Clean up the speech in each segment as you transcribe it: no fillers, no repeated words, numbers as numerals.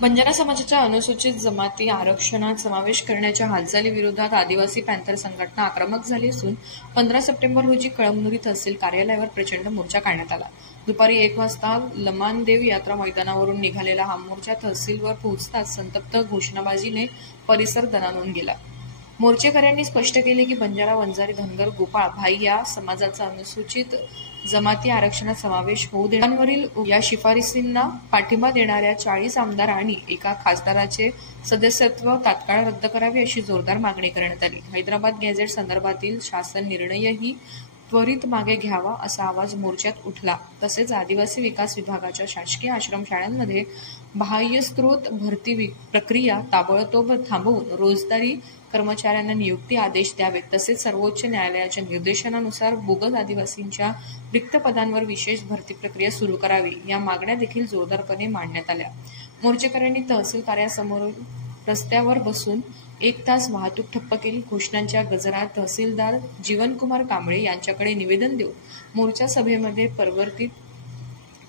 बंजारा समाजाच्या अनुसूचित जमाती आरक्षणात समावेश करण्याच्या हालचालीविरोधात आदिवासी पॅंथर संघटना आक्रमक झाली असून 15 सप्टेंबर रोजी कळमनुरी तहसील कार्यालयावर प्रचंड मोर्चा काढण्यात आला। दुपारी 1 वाजता लमानदेव यात्रा मैदानावरून निघालेला हा मोर्चा तहसीलवर पोहोचताच संतप्त घोषणाबाजीने परिसर दणाणून गेला। मोर्चेकऱ्यांनी स्पष्ट केले की बंजारा, वंजारी, धनगर, गोपाळ, भाई या समाजाचा अनुसूचित जमाती आरक्षणात समावेश होऊ देण्यावरील या शिफारसींना पाठिंबा देणाऱ्या 40 आमदार आणि एका खासदाराचे सदस्यत्व तात्काळ रद्द करावे अशी जोरदार मागणी करण्यात आली। हैदराबाद गॅझेट संदर्भातील शासन निर्णयही त्वरित मागे घ्यावा असा आवाज मोर्चात उठला। तसेच आदिवासी विकास विभागाच्या शासकीय आश्रमशाळांमध्ये बाह्यस्त्रोत भरती प्रक्रिया ताबडतोब थांबवून रोजंदारी कर्मचाऱ्यांना नियुक्ती आदेश द्यावेत, तसेच सर्वोच्च न्यायालयाच्या निर्देशनानुसार बोगस आदिवासींच्या रिक्त पदांवर विशेष भरती प्रक्रिया सुरू करावी या मागण्या देखील जोरदारपणे मांडण्यात आल्या। मोर्चेकऱ्यांनी तहसील कार्यालयासमोर रस्त्यावर बसून 1 तास वाहतूक ठप्प केली। घोषणांच्या गजरात तहसीलदार जीवनकुमार कांबळे यांच्याकडे निवेदन देऊन मोर्चा सभेमध्ये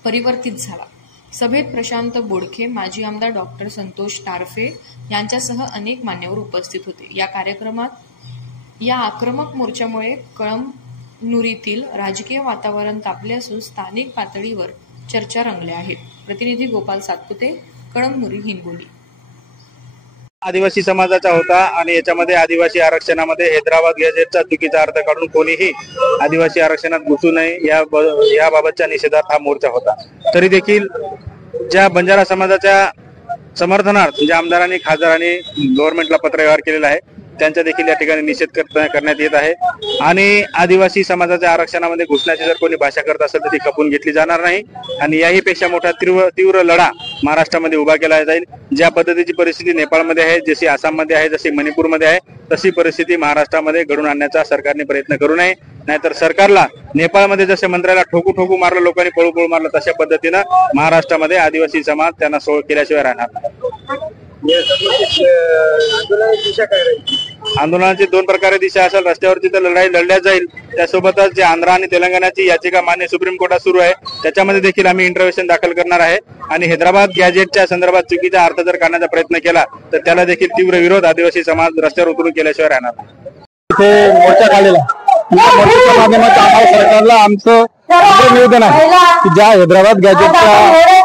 परिवर्तित झाला। सभेत प्रशांत बोडखे, माजी आमदार डॉक्टर संतोष टारफे यांच्यासह अनेक मान्यवर उपस्थित होते। या आक्रमक मोर्चामुळे कळमनुरीतील राजकीय वातावरण तापले असून स्थानिक पातळीवर चर्चा रंगल्या आहेत। प्रतिनिधी गोपाल सातपुते, कळमनुरी, हिंगोली। आदिवासी समाजाचा होता आणि याच्यामध्ये आदिवासी आरक्षणामध्ये हैदराबाद गॅझेटचा चुकीचा अर्थ काढून कोणीही आदिवासी आरक्षणात घुसू नये याबाबतच्या निषेधार्थ हा मोर्चा होता। तरी देखील ज्या बंजारा समाजाच्या समर्थनार्थ ज्या आमदारांनी खासदारांनी गव्हर्नमेंटला पत्रव्यवहार केलेला आहे त्यांचा देखील या ठिकाणी निषेध करण्यात येत आहे आणि आदिवासी समाजाच्या आरक्षणामध्ये घुसण्याची जर कोणी भाषा करत असेल तर ती खपून घेतली जाणार नाही आणि याही पेक्षा मोठा तीव्र लढा महाराष्ट्रामध्ये उभा केला जाईल। ज्या पद्धतीची परिस्थिती नेपाळमध्ये आहे, जशी आसाममध्ये आहे, जशी मणिपूरमध्ये आहे, तशी परिस्थिती महाराष्ट्रामध्ये घडून आणण्याचा सरकारने प्रयत्न करू नये। नाहीतर सरकारला नेपाळमध्ये जसे मंत्र्याला ठोकू मारलं, लोकांनी पळू मारलं, तशा पद्धतीनं महाराष्ट्रामध्ये आदिवासी समाज त्यांना सोळ केल्याशिवाय राहणार नाही। आंदोलनाची 2 प्रकारे दिशा असेल। रस्त्यावरती तर लढाई लढल्या जाईल, त्यासोबतच जे आंध्र आणि तेलंगणाची याचिका मान्य सुप्रीम कोर्टात सुरू आहे त्याच्यामध्ये देखील आम्ही इंटरव्हेन्शन दाखल करणार आहे आणि हैदराबाद गॅझेटच्या संदर्भात चुकीचा अर्थ जर काढण्याचा प्रयत्न केला तर त्याला देखील तीव्र विरोध आदिवासी समाज रस्त्यावर उतरून केल्याशिवाय राहणार नाही। इथे मोर्चा काढलेला मोर्चाच्या माध्यमातून सरकारला आमचं निवेदन आहे की ज्या हैदराबाद गॅझेटच्या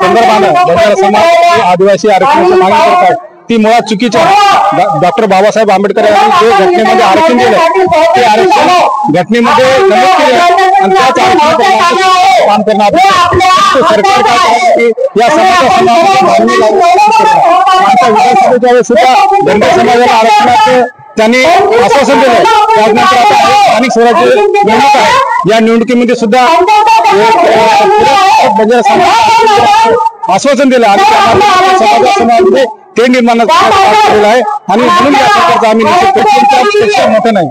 संदर्भाने बंजारा समाज आदिवासी आरक्षणाची मागणी करतात ती मुळात चुकीची आहे। डॉक्टर बाबासाहेब आंबेडकर यांनी जे घटनेमध्ये आरक्षण दिलं ते आरक्षण घटनेमध्ये नमूद केले आणि त्याच आरक्षणाचं काम करणार सरकार काय या समाजाच्या विधानसभेच्या वेळेस सुद्धा धनगर समाजाला आरक्षणाचं त्यांनी आश्वासन दिलं। त्यानंतर आता स्थानिक स्वराज्य निवडणूक आहे, या निवडणुकीमध्ये सुद्धा बंजारा समाज आश्वासन दिलं आणि समाजामध्ये ते निर्माण केलेलं आहे आणि म्हणून या सरकारचा आम्ही निषेध मोठं नाही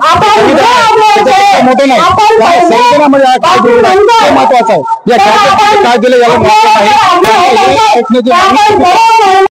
संविधानामध्ये महत्वाचं आहे। या काय दिलं याला महत्व नाही।